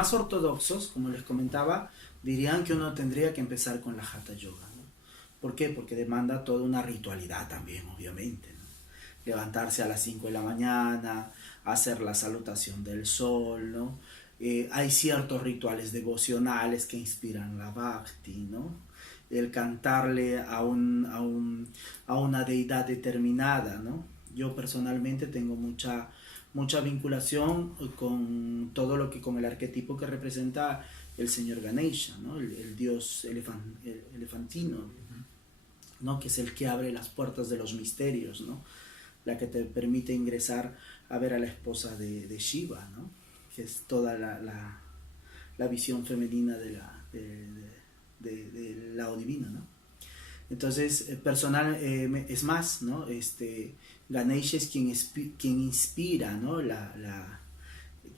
Más ortodoxos, como les comentaba, dirían que uno tendría que empezar con la Hatha Yoga, ¿no? ¿Por qué? Porque demanda toda una ritualidad también, obviamente, ¿no? Levantarse a las 5 de la mañana, hacer la salutación del sol, ¿no? Hay ciertos rituales devocionales que inspiran la bhakti, ¿no? El cantarle a una deidad determinada, ¿no? Yo personalmente tengo mucha vinculación con todo lo que, con el arquetipo que representa el señor Ganesha, ¿no? El dios elefantino, ¿no? Que es el que abre las puertas de los misterios, ¿no? La que te permite ingresar a ver a la esposa de Shiva, ¿no? Que es toda la visión femenina del lado divino, ¿no? Entonces, es más, ¿no? Ganesha es quien inspira, ¿no?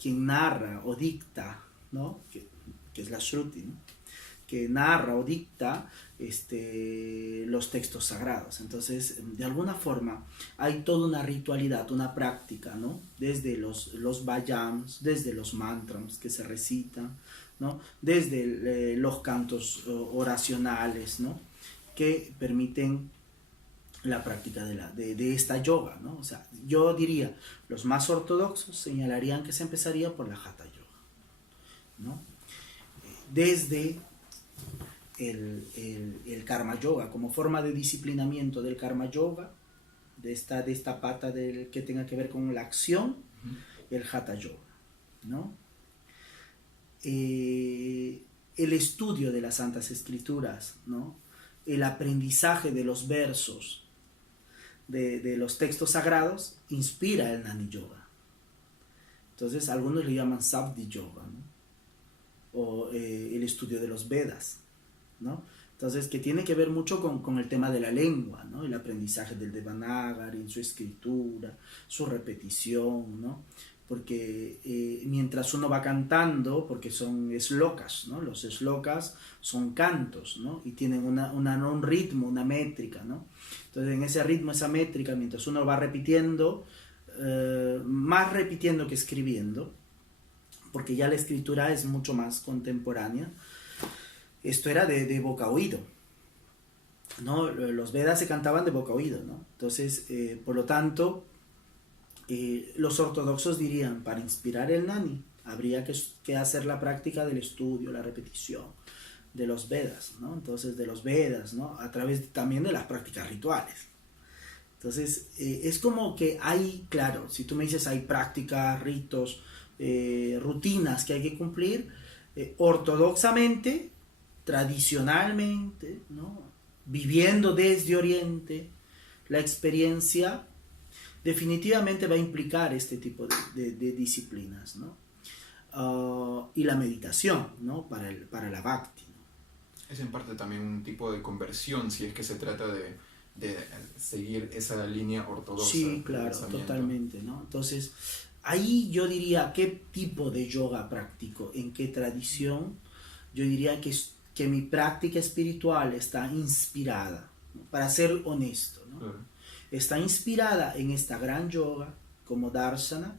Quien narra o dicta, ¿no? Que es la Shruti, ¿no? Que narra o dicta los textos sagrados. Entonces, de alguna forma, hay toda una ritualidad, una práctica, ¿no? Desde los vayams, desde los mantras que se recitan, ¿no? Desde los cantos oracionales, ¿no? Que permiten la práctica de esta yoga, ¿no? O sea, yo diría, los más ortodoxos señalarían que se empezaría por la Hatha Yoga, ¿no? Desde el Karma Yoga, como forma de disciplinamiento del Karma Yoga, de esta pata que tenga que ver con la acción, el Hatha Yoga, ¿no? El estudio de las Santas Escrituras, ¿no? El aprendizaje de los versos, de los textos sagrados, inspira el Nani Yoga. Entonces, algunos le llaman Sabdi Yoga, ¿no? O el estudio de los Vedas, ¿no? Entonces, que tiene que ver mucho con el tema de la lengua, ¿no? El aprendizaje del Devanagari, su escritura, su repetición, ¿no? Porque mientras uno va cantando, porque son slokas, ¿no? Los slokas son cantos, ¿no? Y tienen un ritmo, una métrica, ¿no? Entonces, en ese ritmo, esa métrica, mientras uno va repitiendo, más repitiendo que escribiendo, porque ya la escritura es mucho más contemporánea, esto era de boca a oído, ¿no? Los Vedas se cantaban de boca a oído, ¿no? Entonces, por lo tanto, los ortodoxos dirían, para inspirar el Nani, habría que hacer la práctica del estudio, la repetición de los Vedas, ¿no? Entonces, de los Vedas, ¿no? A través también de las prácticas rituales. Entonces, es como que hay, claro, si tú me dices hay prácticas, ritos, rutinas que hay que cumplir, ortodoxamente, tradicionalmente, ¿no? Viviendo desde Oriente, la experiencia definitivamente va a implicar este tipo de disciplinas, ¿no? Y la meditación, ¿no? Para la bhakti, ¿no? Es en parte también un tipo de conversión, si es que se trata de seguir esa línea ortodoxa. Sí, claro, totalmente, ¿no? Entonces, ahí yo diría, ¿qué tipo de yoga practico? ¿En qué tradición? Yo diría que mi práctica espiritual está inspirada, ¿no? Para ser honesto, ¿no? Claro. Está inspirada en esta gran yoga como Darsana,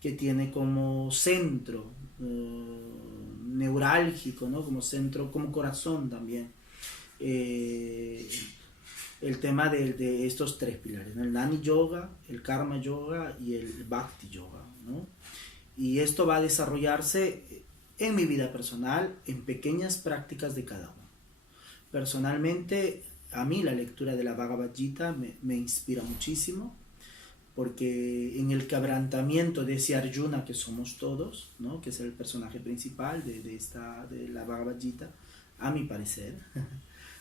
que tiene como centro neurálgico, ¿no? Como centro, como corazón también, el tema de estos tres pilares, ¿no? El Nani Yoga, el Karma Yoga y el Bhakti Yoga, ¿no? Y esto va a desarrollarse en mi vida personal, en pequeñas prácticas de cada uno. Personalmente, a mí la lectura de la Bhagavad Gita me inspira muchísimo, porque en el quebrantamiento de ese Arjuna que somos todos, ¿no? Que es el personaje principal de la Bhagavad Gita, a mi parecer,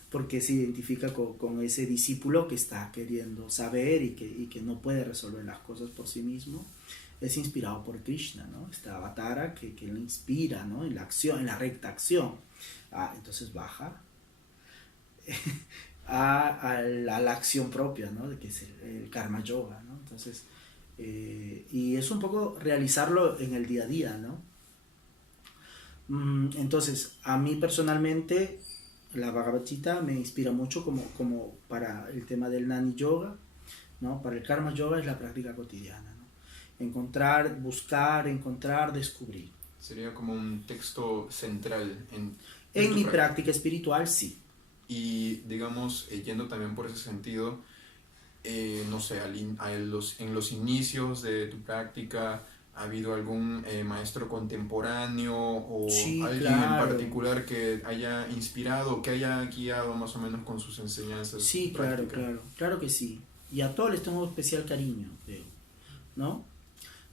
porque se identifica con ese discípulo que está queriendo saber y que no puede resolver las cosas por sí mismo, es inspirado por Krishna, ¿no? Esta avatara que le inspira, ¿no? En la acción, en la recta acción. Entonces baja a la acción propia, ¿no? Que es el Karma Yoga, ¿no? Entonces, y es un poco realizarlo en el día a día, ¿no? Entonces, a mí personalmente, la Bhagavad Gita me inspira mucho como para el tema del Nani Yoga, ¿no? Para el Karma Yoga es la práctica cotidiana, ¿no? Encontrar, buscar, encontrar, descubrir. Sería como un texto central en mi práctica espiritual, sí. Y digamos, yendo también por ese sentido, no sé, en los inicios de tu práctica, ¿ha habido algún maestro contemporáneo o Sí, alguien en claro. particular que haya inspirado, que haya guiado más o menos con sus enseñanzas? Sí, claro, claro. Claro que sí. Y a todos les tengo especial cariño, creo, ¿no?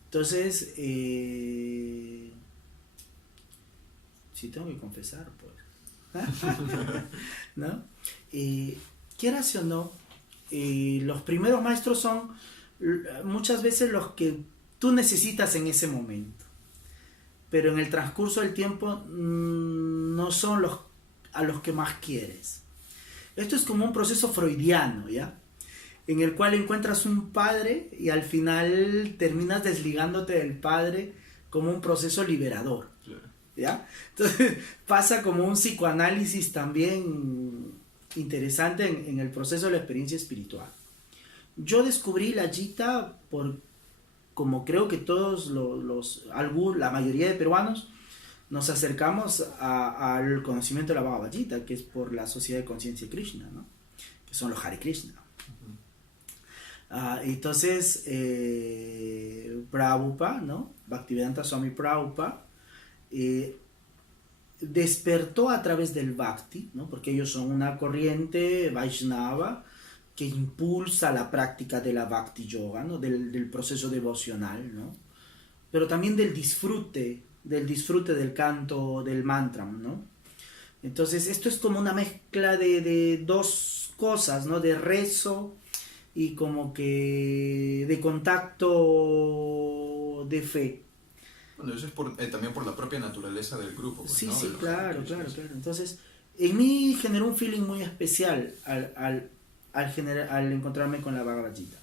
Entonces, sí tengo que confesar, pues. ¿No? Quieras o no, los primeros maestros son muchas veces los que tú necesitas en ese momento, pero en el transcurso del tiempo no son los a los que más quieres. Esto es como un proceso freudiano, ¿ya? En el cual encuentras un padre y al final terminas desligándote del padre como un proceso liberador, ¿ya? Entonces pasa como un psicoanálisis también interesante en el proceso de la experiencia espiritual. Yo descubrí la Gita como creo que todos la mayoría de peruanos nos acercamos al conocimiento de la Bhagavad Gita, que es por la Sociedad de Conciencia Krishna, ¿no? Que son los Hare Krishna. Entonces, Prabhupada, ¿no? Bhaktivedanta Swami Prabhupada, despertó a través del Bhakti, ¿no? Porque ellos son una corriente Vaishnava que impulsa la práctica de la Bhakti Yoga, ¿no? Del proceso devocional, ¿no? Pero también del disfrute del canto, del mantra, ¿no? Entonces, esto es como una mezcla de dos cosas, ¿no? De rezo y como que de contacto de fe. Bueno, eso es también por la propia naturaleza del grupo. Pues, Sí, ¿no? sí, claro. Entonces, en mí generó un feeling muy especial al encontrarme con la Bhagavad Gita.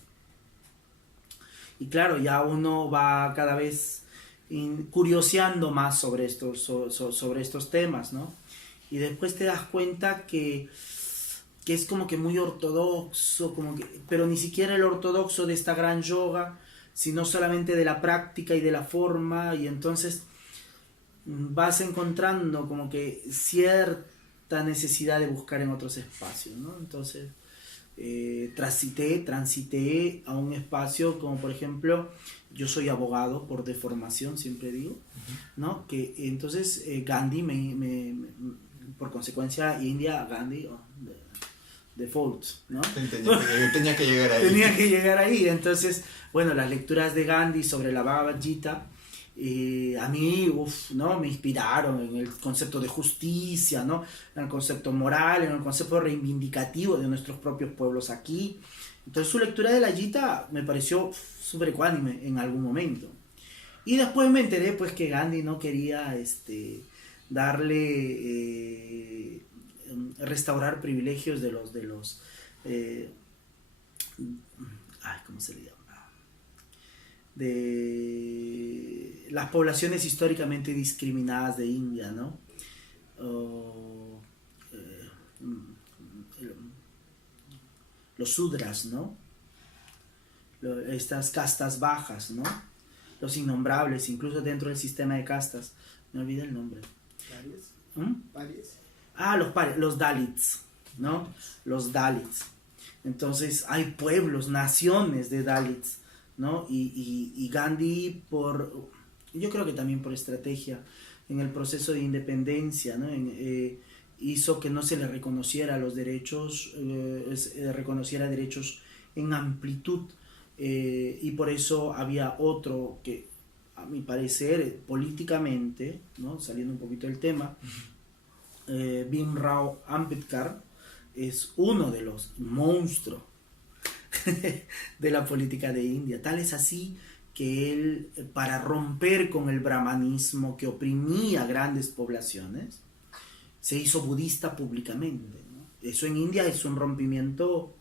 Y claro, ya uno va cada vez curioseando más sobre estos temas, ¿no? Y después te das cuenta que es como que muy ortodoxo, pero ni siquiera el ortodoxo de esta gran yoga, sino solamente de la práctica y de la forma, y entonces vas encontrando como que cierta necesidad de buscar en otros espacios, ¿no? Entonces transité a un espacio como por ejemplo, yo soy abogado por deformación, siempre digo, ¿no? Que entonces Gandhi por consecuencia India, Gandhi, default, ¿no? Tenía que llegar ahí. Tenía que llegar ahí. Entonces, bueno, las lecturas de Gandhi sobre la Bhagavad Gita a mí, ¿no? Me inspiraron en el concepto de justicia, ¿no? En el concepto moral, en el concepto reivindicativo de nuestros propios pueblos aquí. Entonces su lectura de la Gita me pareció súper ecuánime en algún momento. Y después me enteré pues que Gandhi no quería darle restaurar privilegios de los ¿cómo se le llama? De las poblaciones históricamente discriminadas de India, ¿no? Los sudras, ¿no? Estas castas bajas, ¿no? Los innombrables, incluso dentro del sistema de castas. Me olvidé el nombre. ¿Pares? Los Dalits, ¿no? Los Dalits. Entonces hay pueblos, naciones de Dalits, ¿no? Y Gandhi, yo creo que también por estrategia, en el proceso de independencia, ¿no? Hizo que no se le reconociera los derechos, reconociera derechos en amplitud, y por eso había otro que, a mi parecer, políticamente, ¿no? Saliendo un poquito del tema, Bhimrao Ambedkar es uno de los monstruos de la política de India. Tal es así que él, para romper con el brahmanismo que oprimía grandes poblaciones, se hizo budista públicamente, ¿no? Eso en India es un rompimiento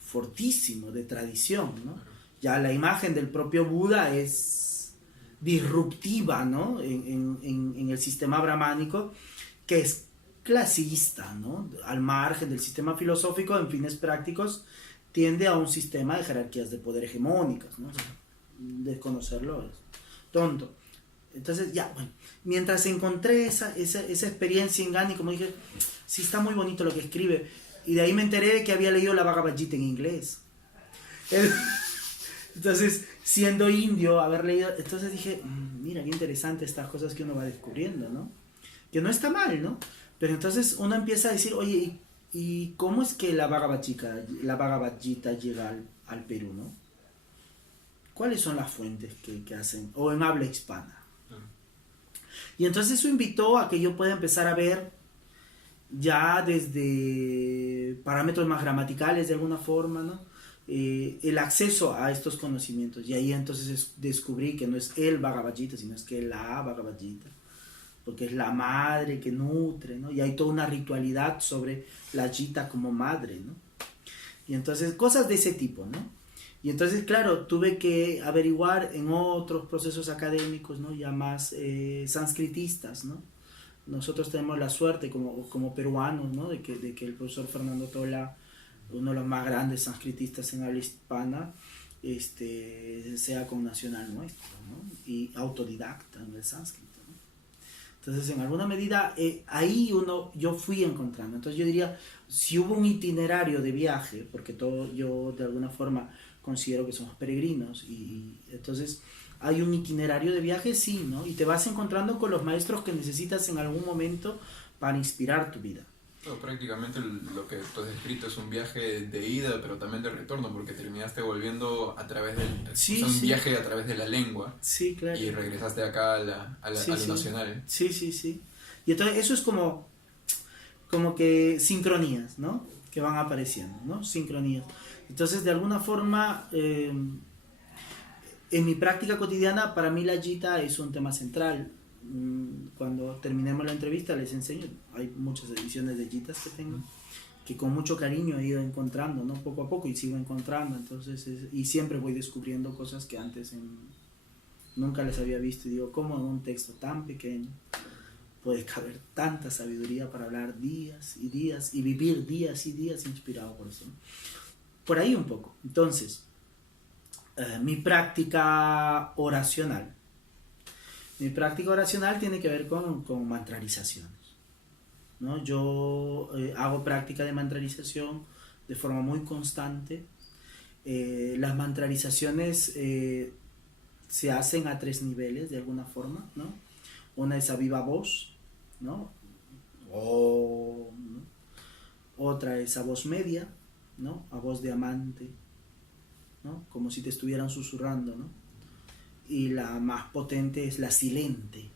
fortísimo de tradición, ¿no? Ya la imagen del propio Buda es disruptiva, ¿no? en el sistema brahmánico, que es clasista, ¿no? Al margen del sistema filosófico, en fines prácticos, tiende a un sistema de jerarquías de poder hegemónicas, ¿no? Desconocerlo es tonto. Entonces, ya, bueno, mientras encontré esa experiencia en Gandhi, como dije, sí está muy bonito lo que escribe. Y de ahí me enteré de que había leído la Bhagavad Gita en inglés. Entonces, siendo indio, haber leído, entonces dije, mira, qué interesante estas cosas que uno va descubriendo, ¿no? Que no está mal, ¿no? Pero entonces uno empieza a decir, oye, ¿y cómo es que la Bhagavad Gita llega al Perú, ¿no? ¿Cuáles son las fuentes que hacen? O en habla hispana. Y entonces eso invitó a que yo pueda empezar a ver ya desde parámetros más gramaticales de alguna forma, ¿no? El acceso a estos conocimientos. Y ahí entonces descubrí que no es el Bhagavad Gita, sino es que la Bhagavad Gita, porque es la madre que nutre, ¿no? Y hay toda una ritualidad sobre la Gita como madre, ¿no? Y entonces cosas de ese tipo, ¿no? Y entonces, claro, tuve que averiguar en otros procesos académicos, ¿no? Ya más sanscritistas, ¿no? Nosotros tenemos la suerte como peruanos, ¿no? De que el profesor Fernando Tola, uno de los más grandes sanscritistas en habla hispana, sea connacional nuestro, ¿no? Y autodidacta en el sánscrito, ¿no? Entonces, en alguna medida, ahí yo fui encontrando. Entonces, yo diría, si hubo un itinerario de viaje, porque yo de alguna forma considero que somos peregrinos, y entonces hay un itinerario de viaje, sí, ¿no? Y te vas encontrando con los maestros que necesitas en algún momento para inspirar tu vida. Bueno, prácticamente lo que tú has descrito es un viaje de ida, pero también de retorno, porque terminaste volviendo a través un viaje a través de la lengua. Sí, claro. Y regresaste acá a lo nacional. Sí. Y entonces eso es como que sincronías, ¿no? Que van apareciendo, ¿no? Sincronías. Entonces, de alguna forma, en mi práctica cotidiana, para mí la Gita es un tema central. Cuando terminemos la entrevista les enseño, hay muchas ediciones de Gitas que tengo, que con mucho cariño he ido encontrando, ¿no? Poco a poco, y sigo encontrando, entonces, y siempre voy descubriendo cosas que antes nunca les había visto, y digo, ¿cómo en un texto tan pequeño puede caber tanta sabiduría para hablar días y días, y vivir días y días inspirado por eso, ¿no? Por ahí un poco. Entonces, mi práctica oracional tiene que ver con mantralizaciones, ¿no? Yo hago práctica de mantralización de forma muy constante. Las mantralizaciones se hacen a 3 niveles de alguna forma, ¿no? Una es a viva voz, ¿no? ¿no? Otra es a voz media, ¿no? A voz de amante, ¿no? Como si te estuvieran susurrando, ¿no? Y la más potente es la silente,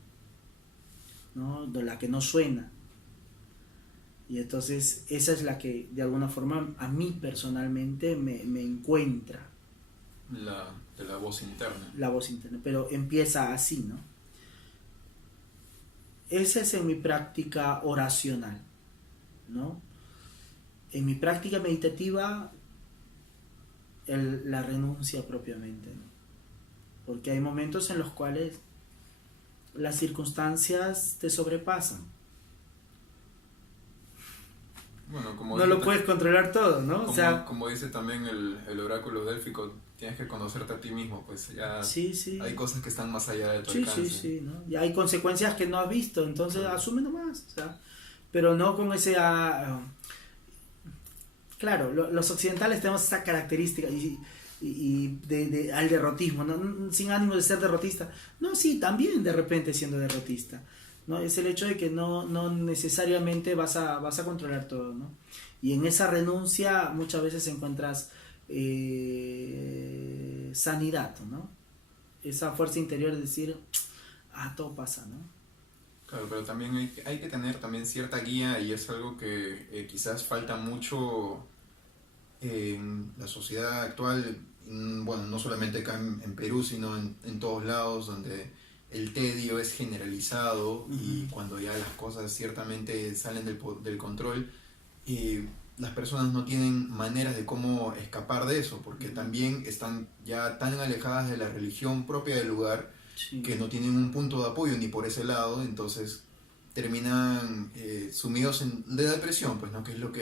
¿no? De la que no suena. Y entonces esa es la que de alguna forma a mí personalmente me encuentra. De la voz interna. La voz interna, pero empieza así, ¿no? Esa es en mi práctica oracional, ¿no? En mi práctica meditativa, la renuncia propiamente, ¿no? Porque hay momentos en los cuales las circunstancias te sobrepasan. Bueno, no lo puedes controlar todo, ¿no? Como dice también el oráculo délfico, tienes que conocerte a ti mismo, pues ya hay cosas que están más allá de tu alcance. Sí, ¿no? Y hay consecuencias que no has visto, entonces asume nomás, pero no con ese... claro, los occidentales tenemos esa característica al derrotismo, ¿no? Sin ánimo de ser derrotista. No, sí, también de repente siendo derrotista, ¿no? Es el hecho de que no necesariamente vas a controlar todo, ¿no? Y en esa renuncia muchas veces encuentras sanidad, ¿no? Esa fuerza interior de decir, todo pasa, ¿no? Claro, pero también hay que tener también cierta guía, y es algo que quizás falta mucho en la sociedad actual, bueno, no solamente acá en Perú, sino en todos lados, donde el tedio es generalizado. Y cuando ya las cosas ciertamente salen del control, las personas no tienen maneras de cómo escapar de eso, porque también están ya tan alejadas de la religión propia del lugar, que no tienen un punto de apoyo ni por ese lado, entonces terminan sumidos en la depresión, pues, ¿no? Que es lo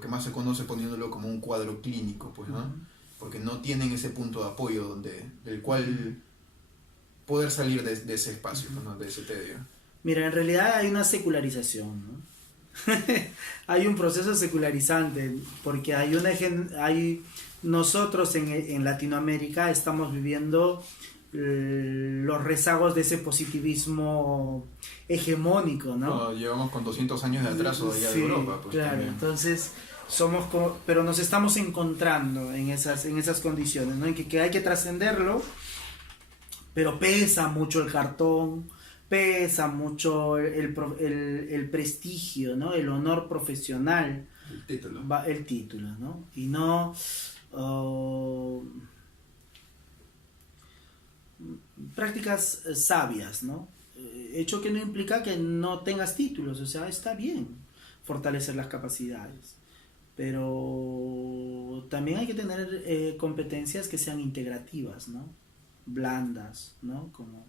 que más se conoce, poniéndolo como un cuadro clínico, pues, ¿no? Porque no tienen ese punto de apoyo del cual poder salir de ese espacio, ¿no? De ese tedio. Mira, en realidad hay una secularización, ¿no? Hay un proceso secularizante, porque nosotros en Latinoamérica estamos viviendo los rezagos de ese positivismo hegemónico, ¿no? Llevamos con 200 años de atraso allá de Europa, pues. Claro, También. entonces pero nos estamos encontrando en esas condiciones, ¿no? En que hay que trascenderlo, pero pesa mucho el cartón, pesa mucho el prestigio, ¿no? El honor profesional. El título, ¿no? Y no... prácticas sabias, ¿no? Hecho que no implica que no tengas títulos, o sea, está bien fortalecer las capacidades, pero también hay que tener competencias que sean integrativas, ¿no? Blandas, ¿no? Como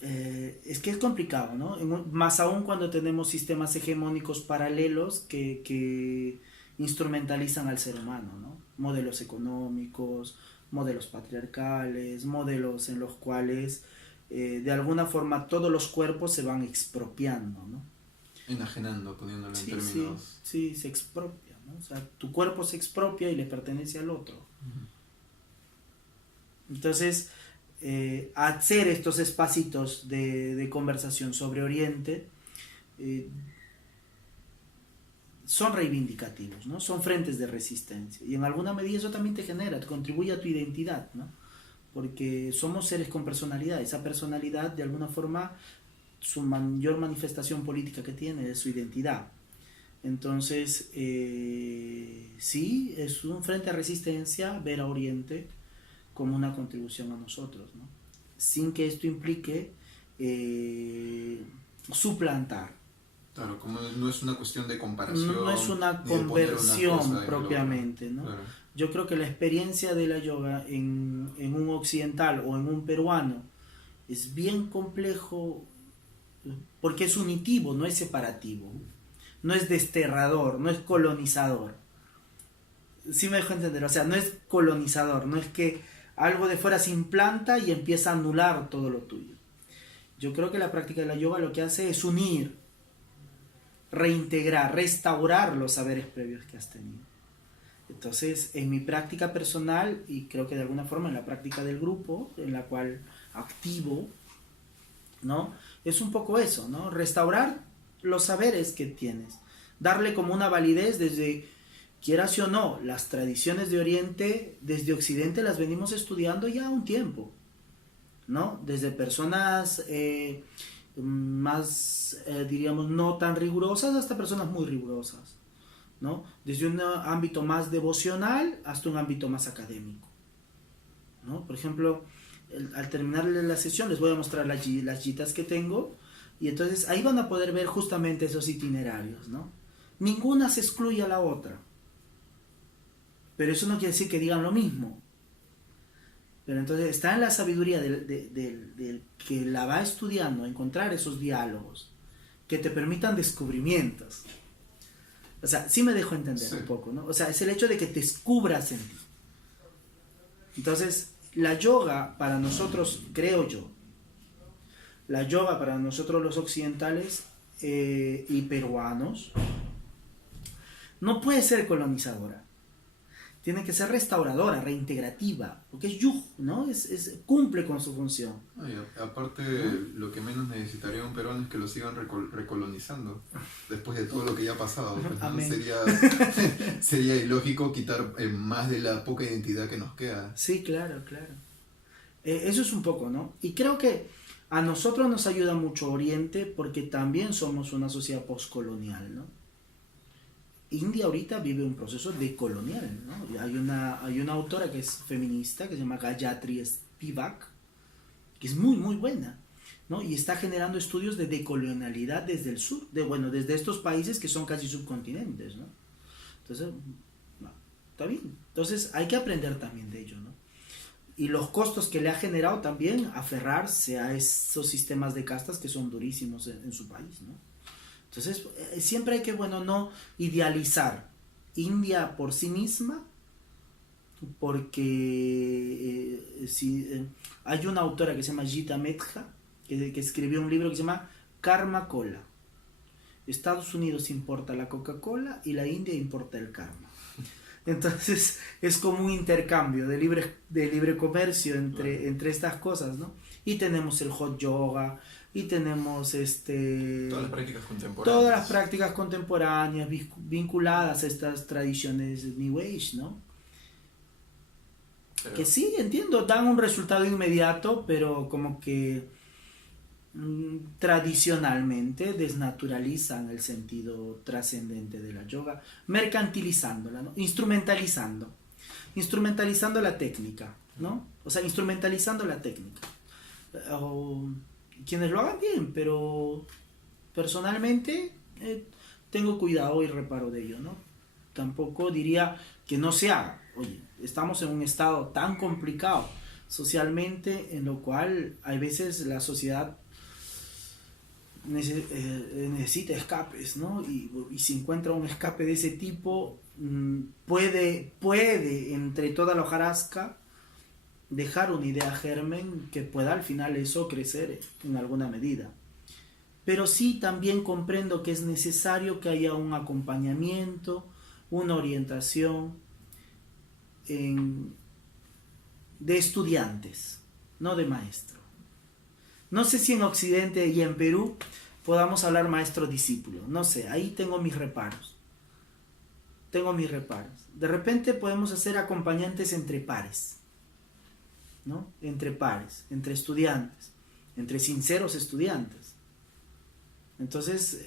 es que es complicado, ¿no? Más aún cuando tenemos sistemas hegemónicos paralelos que instrumentalizan al ser humano, ¿no? Modelos económicos, modelos patriarcales, modelos en los cuales de alguna forma todos los cuerpos se van expropiando, ¿no? Enajenando, poniéndolo en términos... Sí, se expropia, ¿no? O sea, tu cuerpo se expropia y le pertenece al otro. Uh-huh. Entonces, hacer estos espacitos de conversación sobre Oriente son reivindicativos, ¿no? Son frentes de resistencia, y en alguna medida eso también te contribuye a tu identidad, ¿no? Porque somos seres con personalidad. Esa personalidad, de alguna forma, su mayor manifestación política que tiene es su identidad. Entonces, sí, es un frente de resistencia ver a Oriente como una contribución a nosotros, ¿no? Sin que esto implique suplantar. Claro, como no es una cuestión de comparación. No es una conversión propiamente, ¿no? Claro. Yo creo que la experiencia de la yoga en un occidental o en un peruano es bien complejo, porque es unitivo, no es separativo, no es desterrador, no es colonizador. ¿Sí me dejo entender? O sea, no es colonizador, no es que algo de fuera se implanta y empieza a anular todo lo tuyo. Yo creo que la práctica de la yoga lo que hace es unir, reintegrar, restaurar los saberes previos que has tenido. Entonces, en mi práctica personal, y creo que de alguna forma en la práctica del grupo, en la cual activo, ¿no? Es un poco eso, ¿no? Restaurar los saberes que tienes, darle como una validez desde, quieras o no, las tradiciones de Oriente, desde Occidente las venimos estudiando ya un tiempo, ¿no? Desde personas más, diríamos, no tan rigurosas hasta personas muy rigurosas, ¿no? Desde un ámbito más devocional hasta un ámbito más académico, ¿no? Por ejemplo, al terminar la sesión les voy a mostrar las citas que tengo, y entonces ahí van a poder ver justamente esos itinerarios, ¿no? Ninguna se excluye a la otra, pero eso no quiere decir que digan lo mismo. Pero entonces está en la sabiduría del que la va estudiando, encontrar esos diálogos que te permitan descubrimientos. O sea, sí me dejo entender un poco, ¿no? O sea, es el hecho de que te descubras en ti. Entonces, la yoga para nosotros, creo yo, la yoga para nosotros los occidentales y peruanos, no puede ser colonizadora. Tiene que ser restauradora, reintegrativa, porque es yug, ¿no? Cumple con su función. Ay, aparte, lo que menos necesitaría un peruano es que lo sigan recolonizando, después de todo lo que ya ha pasado. Pues, ¿no? Sería ilógico quitar más de la poca identidad que nos queda. Sí, claro. Eso es un poco, ¿no? Y creo que a nosotros nos ayuda mucho Oriente, porque también somos una sociedad postcolonial, ¿no? India ahorita vive un proceso decolonial, ¿no? Hay una autora que es feminista, que se llama Gayatri Spivak, que es muy, muy buena, ¿no? Y está generando estudios de decolonialidad desde el sur, desde estos países que son casi subcontinentes, ¿no? Entonces, está bien. Entonces, hay que aprender también de ello, ¿no? Y los costos que le ha generado también aferrarse a esos sistemas de castas que son durísimos en su país, ¿no? Entonces, siempre hay que, no idealizar India por sí misma porque hay una autora que se llama Gita Medha, que escribió un libro que se llama Karma Cola. Estados Unidos importa la Coca-Cola y la India importa el karma. Entonces es como un intercambio de libre comercio entre estas cosas, ¿no? Y tenemos el hot yoga, y tenemos todas las prácticas contemporáneas vinculadas a estas tradiciones New Age, ¿no? Pero, que sí, entiendo, dan un resultado inmediato, pero como que tradicionalmente desnaturalizan el sentido trascendente de la yoga, mercantilizándola, ¿no? Instrumentalizando la técnica, ¿no? O sea, instrumentalizando la técnica. Quienes lo hagan bien, pero personalmente tengo cuidado y reparo de ello, ¿no? Tampoco diría que no se haga. Oye, estamos en un estado tan complicado socialmente, en lo cual hay veces la sociedad necesita escapes, ¿no? Y si encuentra un escape de ese tipo, puede entre toda la hojarasca dejar una idea germen que pueda al final eso crecer en alguna medida. Pero sí también comprendo que es necesario que haya un acompañamiento, una orientación de estudiantes, no de maestro. No sé si en Occidente y en Perú podamos hablar maestro-discípulo. No sé, ahí tengo mis reparos. De repente podemos hacer acompañantes entre pares, ¿no? Entre pares, entre estudiantes, entre sinceros estudiantes. Entonces,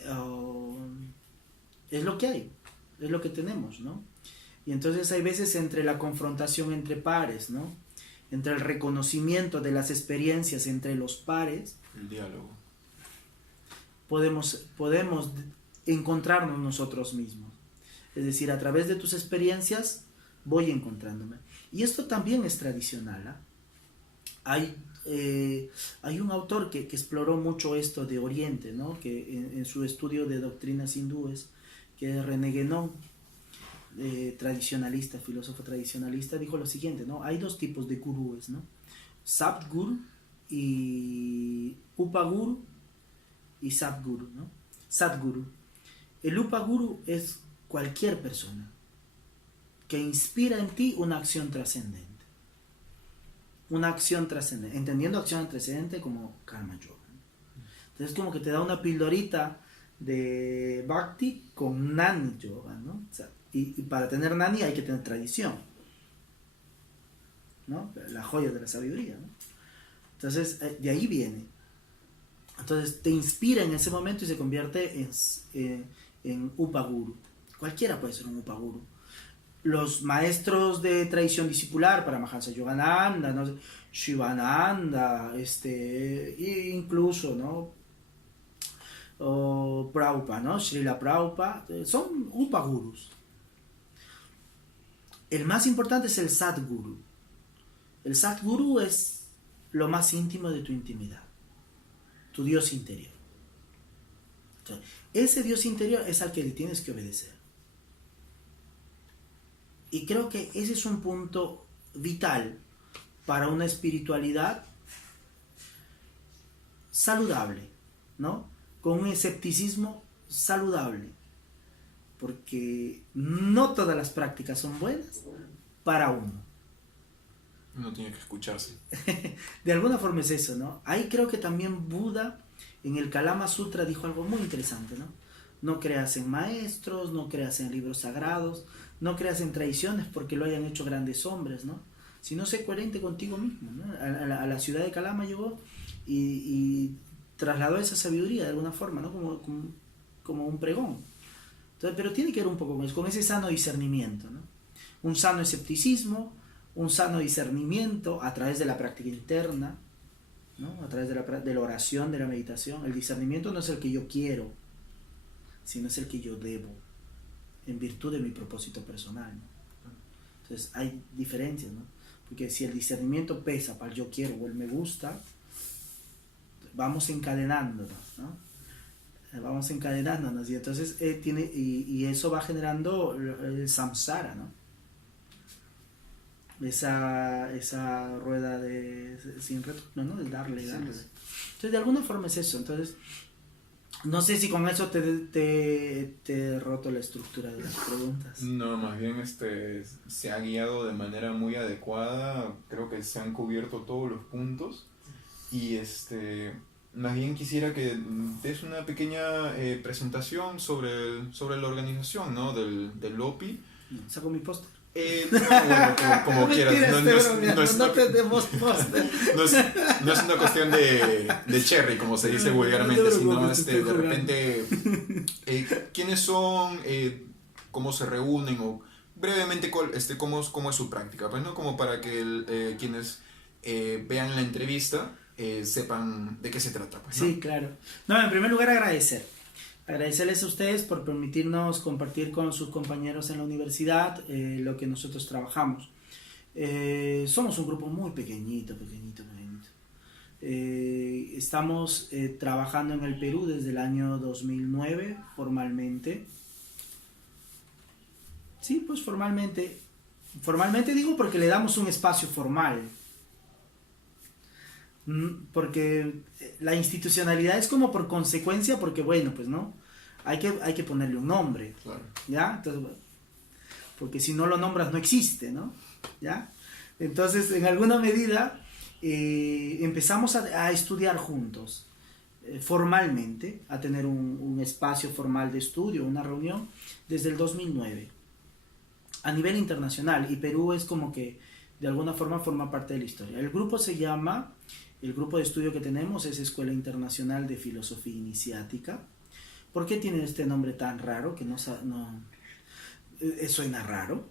es lo que hay, es lo que tenemos, ¿no? Y entonces hay veces entre la confrontación entre pares, ¿no? Entre el reconocimiento de las experiencias entre los pares, el diálogo, podemos encontrarnos nosotros mismos. Es decir, a través de tus experiencias voy encontrándome. Y esto también es tradicional, ¿eh? Hay un autor que exploró mucho esto de Oriente, ¿no? Que en su estudio de doctrinas hindúes, que es René Guénon, tradicionalista, filósofo tradicionalista, dijo lo siguiente, ¿no? Hay dos tipos de gurúes, ¿no? Satguru y Upaguru y Satguru, ¿no? Satguru. El Upaguru es cualquier persona que inspira en ti una acción trascendente. Una acción trascendente, entendiendo acción trascendente como karma yoga. Entonces como que te da una pildorita de bhakti con nani yoga, ¿no? O sea, y para tener nani hay que tener tradición, ¿no? La joya de la sabiduría, ¿no? Entonces de ahí viene. Entonces te inspira en ese momento y se convierte en Upaguru. Cualquiera puede ser un Upaguru. Los maestros de tradición discipular, para Mahansa Yogananda, ¿no? Shivananda, incluso, ¿no? O Prabhupada, ¿no? Srila Prabhupada, son Upagurus. El más importante es el Sadguru. El Sadguru es lo más íntimo de tu intimidad, tu Dios interior. Entonces, ese Dios interior es al que le tienes que obedecer. Y creo que ese es un punto vital para una espiritualidad saludable, ¿no? Con un escepticismo saludable. Porque no todas las prácticas son buenas para uno. Uno tiene que escucharse. De alguna forma es eso, ¿no? Ahí creo que también Buda en el Kalama Sutra dijo algo muy interesante, ¿no? No creas en maestros, no creas en libros sagrados, no creas en tradiciones porque lo hayan hecho grandes hombres, ¿no? Sino sé coherente contigo mismo, ¿no? A la ciudad de Calama llegó y trasladó esa sabiduría de alguna forma, ¿no? Como un pregón. Entonces, pero tiene que ver un poco con ese sano discernimiento, ¿no? Un sano escepticismo, un sano discernimiento a través de la práctica interna, ¿no? A través de la oración, de la meditación. El discernimiento no es el que yo quiero, sino es el que yo debo, en virtud de mi propósito personal, ¿no? Entonces hay diferencias, ¿no? Porque si el discernimiento pesa para el yo quiero o el me gusta, vamos encadenándonos, ¿no? Vamos encadenándonos y entonces y eso va generando el samsara, ¿no? esa rueda sin retorno, ¿no? De darle. Entonces, de alguna forma es eso. Entonces, no sé si con eso te he roto la estructura de las preguntas. No, más bien se ha guiado de manera muy adecuada, creo que se han cubierto todos los puntos y más bien quisiera que des una pequeña presentación sobre la organización, ¿no? del LOPI. Saco mi póster. Bueno, como quieras. No tenemos póster. No es una cuestión de cherry, como se dice vulgarmente, sino de repente quiénes son, cómo se reúnen o brevemente cómo es su práctica, pues, ¿no? Como para que quienes vean la entrevista sepan de qué se trata, pues, ¿no? Sí, claro. No, en primer lugar agradecerles a ustedes por permitirnos compartir con sus compañeros en la universidad lo que nosotros trabajamos. Somos un grupo muy pequeñito. Estamos trabajando en el Perú desde el año 2009 formalmente. Sí, pues formalmente. Formalmente digo porque le damos un espacio formal. Porque la institucionalidad es como por consecuencia, porque bueno, pues no, hay que ponerle un nombre, claro. ¿Ya? Entonces, bueno, porque si no lo nombras no existe, ¿no? ¿Ya? Entonces, en alguna medida, empezamos a estudiar juntos, formalmente, a tener un espacio formal de estudio, una reunión, desde el 2009, a nivel internacional, y Perú es como que, de alguna forma, forma parte de la historia. El grupo se llama... El grupo de estudio que tenemos es Escuela Internacional de Filosofía Iniciática. ¿Por qué tiene este nombre tan raro? Que no suena raro.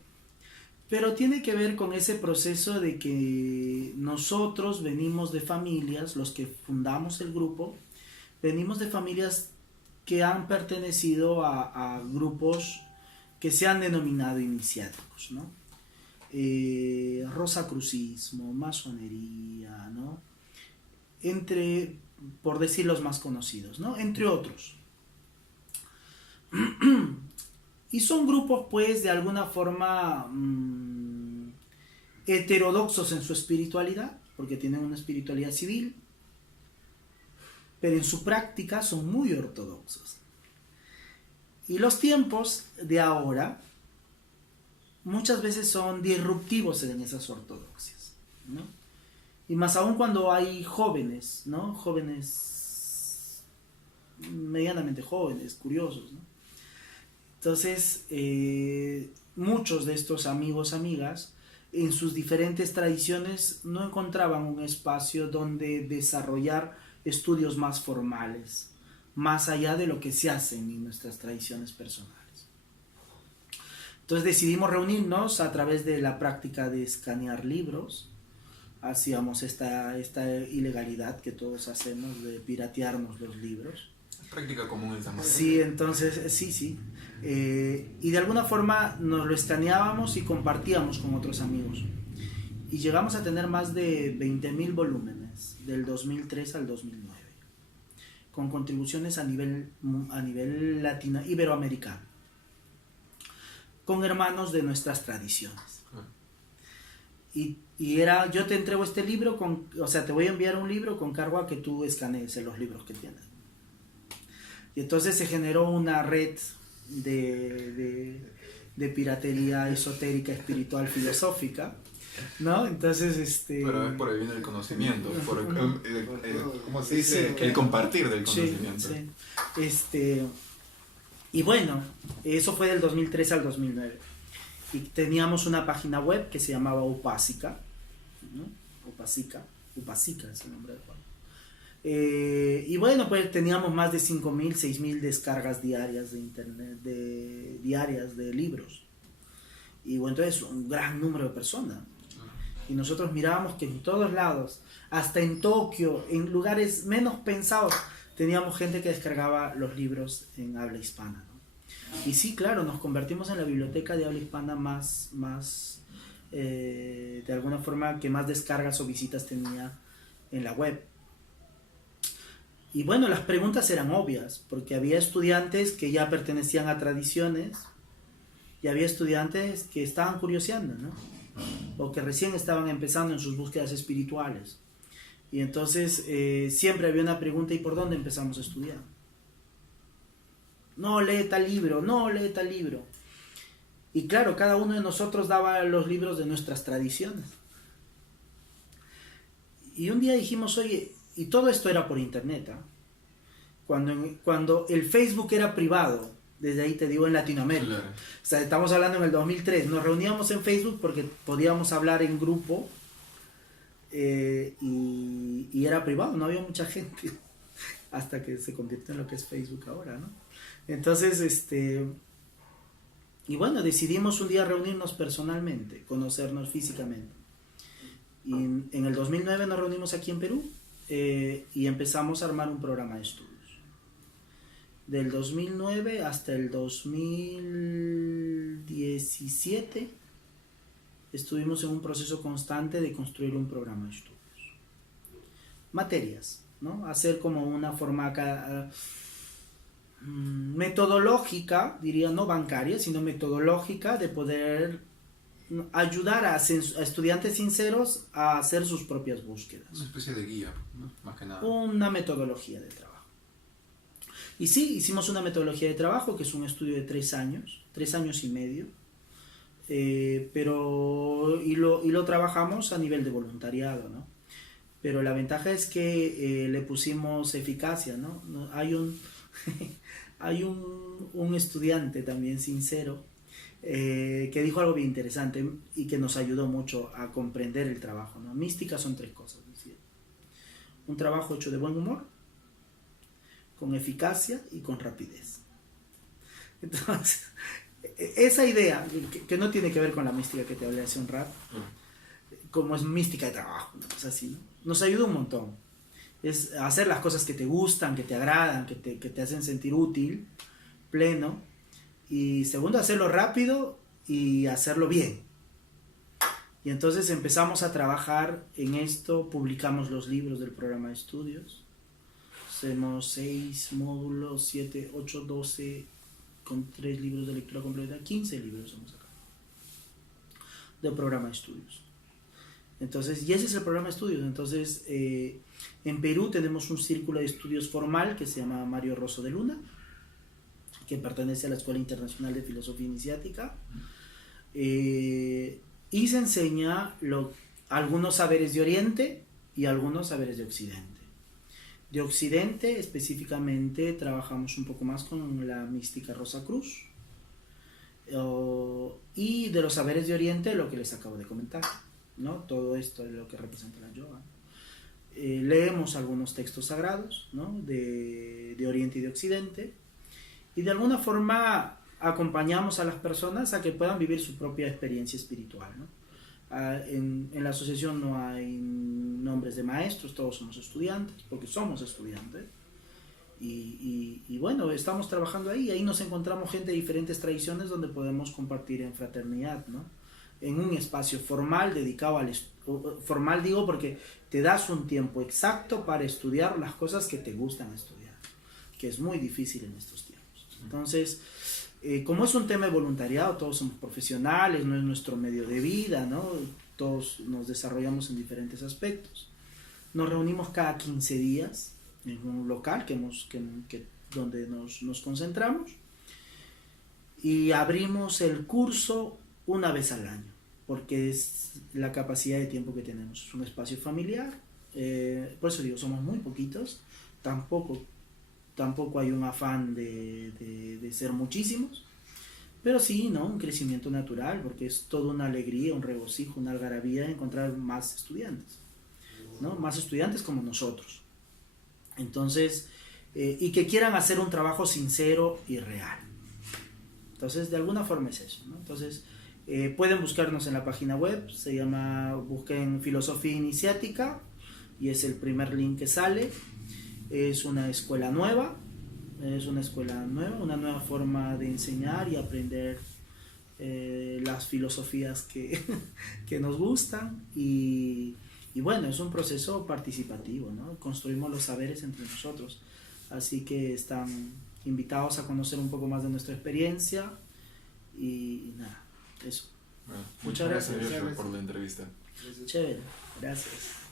Pero tiene que ver con ese proceso de que nosotros venimos de familias, los que fundamos el grupo, venimos de familias que han pertenecido a grupos que se han denominado iniciáticos, ¿no? Rosacrucismo, masonería, ¿no? Por decir los más conocidos, ¿no? Entre otros. Y son grupos, pues, de alguna forma heterodoxos en su espiritualidad, porque tienen una espiritualidad civil, pero en su práctica son muy ortodoxos. Y los tiempos de ahora muchas veces son disruptivos en esas ortodoxias, ¿no? Y más aún cuando hay jóvenes, ¿no? Jóvenes, medianamente jóvenes, curiosos, ¿no? Entonces, muchos de estos amigos, amigas, en sus diferentes tradiciones no encontraban un espacio donde desarrollar estudios más formales, más allá de lo que se hacen en nuestras tradiciones personales. Entonces decidimos reunirnos a través de la práctica de escanear libros. Hacíamos esta ilegalidad que todos hacemos de piratearnos los libros. Práctica común el tamaño. Sí, entonces, sí. Y de alguna forma nos lo escaneábamos y compartíamos con otros amigos. Y llegamos a tener más de 20.000 volúmenes del 2003 al 2009, con contribuciones a nivel latino, iberoamericano, con hermanos de nuestras tradiciones. Y era, yo te entrego este libro, te voy a enviar un libro con cargo a que tú escanees los libros que tienes. Y entonces se generó una red de piratería esotérica, espiritual, filosófica, ¿no? Entonces, Pero es por el bien del conocimiento, ¿cómo se dice? Sí, el compartir del conocimiento. Sí. Y bueno, eso fue del 2003 al 2009. Y teníamos una página web que se llamaba Upasica, ¿no? Upasica es el nombre del juego. Y bueno, pues teníamos más de 5.000, 6.000 descargas diarias de internet, diarias de libros. Y bueno, entonces un gran número de personas. Y nosotros mirábamos que en todos lados, hasta en Tokio, en lugares menos pensados, teníamos gente que descargaba los libros en habla hispana, ¿no? Y sí, claro, nos convertimos en la biblioteca de habla hispana más de alguna forma, que más descargas o visitas tenía en la web. Y bueno, las preguntas eran obvias, porque había estudiantes que ya pertenecían a tradiciones y había estudiantes que estaban curioseando, ¿no? o que recién estaban empezando en sus búsquedas espirituales. Y entonces siempre había una pregunta: ¿y por dónde empezamos a estudiar? No, lee tal libro, no, lee tal libro. Y claro, cada uno de nosotros daba los libros de nuestras tradiciones. Y un día dijimos: oye, y todo esto era por internet, ¿eh? Cuando el Facebook era privado, desde ahí te digo, en Latinoamérica. Claro. O sea, estamos hablando en el 2003. Nos reuníamos en Facebook porque podíamos hablar en grupo, y era privado, no había mucha gente. Hasta que se convirtió en lo que es Facebook ahora, ¿no? Entonces, y bueno, decidimos un día reunirnos personalmente, conocernos físicamente. Y en el 2009 nos reunimos aquí en Perú, y empezamos a armar un programa de estudios. Del 2009 hasta el 2017 estuvimos en un proceso constante de construir un programa de estudios. Materias, ¿no? Hacer como una forma metodológica, diría, no bancaria, sino metodológica, de poder ayudar a estudiantes sinceros a hacer sus propias búsquedas. Una especie de guía, ¿no? Más que nada. Una metodología de trabajo. Y sí, hicimos una metodología de trabajo que es un estudio de 3 años y medio, pero lo trabajamos a nivel de voluntariado, ¿no? Pero la ventaja es que le pusimos eficacia, ¿no? Hay un estudiante también sincero, que dijo algo bien interesante y que nos ayudó mucho a comprender el trabajo, ¿no? Mística son 3 cosas, decía: un trabajo hecho de buen humor, con eficacia y con rapidez. Entonces, esa idea, que no tiene que ver con la mística que te hablé hace un rato, como es mística de trabajo, una cosa así, ¿no? Nos ayuda un montón. Es hacer las cosas que te gustan, que te agradan, que te hacen sentir útil, pleno. Y segundo, hacerlo rápido y hacerlo bien. Y entonces empezamos a trabajar en esto, publicamos los libros del programa de estudios. Hacemos 6 módulos, 7, 8, 12, con 3 libros de lectura completa, 15 libros hemos sacado del programa de estudios. Entonces, y ese es el programa de estudios. Entonces, en Perú tenemos un círculo de estudios formal que se llama Mario Rosso de Luna, que pertenece a la Escuela Internacional de Filosofía Iniciática, y se enseña algunos saberes de Oriente y algunos saberes de Occidente. De Occidente específicamente trabajamos un poco más con la mística Rosacruz, y de los saberes de Oriente lo que les acabo de comentar, ¿no? Todo esto es lo que representa la yoga. Leemos algunos textos sagrados, ¿no? de Oriente y de Occidente, y de alguna forma acompañamos a las personas a que puedan vivir su propia experiencia espiritual, ¿no? En la asociación no hay nombres de maestros, todos somos estudiantes, porque somos estudiantes. Y bueno, estamos trabajando ahí nos encontramos gente de diferentes tradiciones donde podemos compartir en fraternidad, ¿no? En un espacio formal dedicado formal digo porque te das un tiempo exacto para estudiar las cosas que te gustan estudiar, que es muy difícil en estos tiempos. Entonces, como es un tema de voluntariado, todos somos profesionales, no es nuestro medio de vida, ¿no? Todos nos desarrollamos en diferentes aspectos. Nos reunimos cada 15 días en un local donde nos concentramos, y abrimos el curso una vez al año, porque es la capacidad de tiempo que tenemos. Es un espacio familiar, por eso digo, somos muy poquitos, tampoco hay un afán de ser muchísimos, pero sí, ¿no? Un crecimiento natural, porque es toda una alegría, un regocijo, una algarabía encontrar más estudiantes, ¿no? Más estudiantes como nosotros. Entonces, y que quieran hacer un trabajo sincero y real. Entonces, de alguna forma es eso, ¿no? Entonces, pueden buscarnos en la página web, busquen Filosofía Iniciática, y es el primer link que sale. Es una escuela nueva, una nueva forma de enseñar y aprender las filosofías que nos gustan, y bueno, es un proceso participativo, ¿no? Construimos los saberes entre nosotros, así que están invitados a conocer un poco más de nuestra experiencia, y nada, eso. Bueno, Muchas muchas gracias, gracias. Joshua, por la entrevista. Chévere, gracias.